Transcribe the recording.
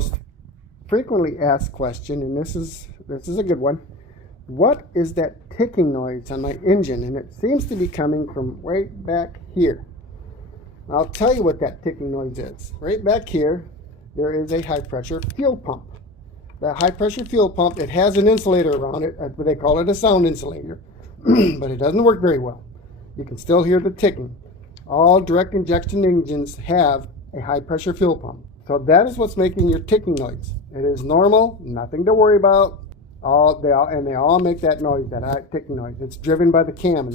most frequently asked question, and this is a good one. What is that ticking noise on my engine? And it seems to be coming from right back here. I'll tell you what that ticking noise is. Right back here, there is a high pressure fuel pump. That high pressure fuel pump, it has an insulator around it. They call it a sound insulator, but it doesn't work very well. You can still hear the ticking. All direct injection engines have a high pressure fuel pump. So that is what's making your ticking noise. It is normal, nothing to worry about. They all make that noise, that high ticking noise. It's driven by the cam.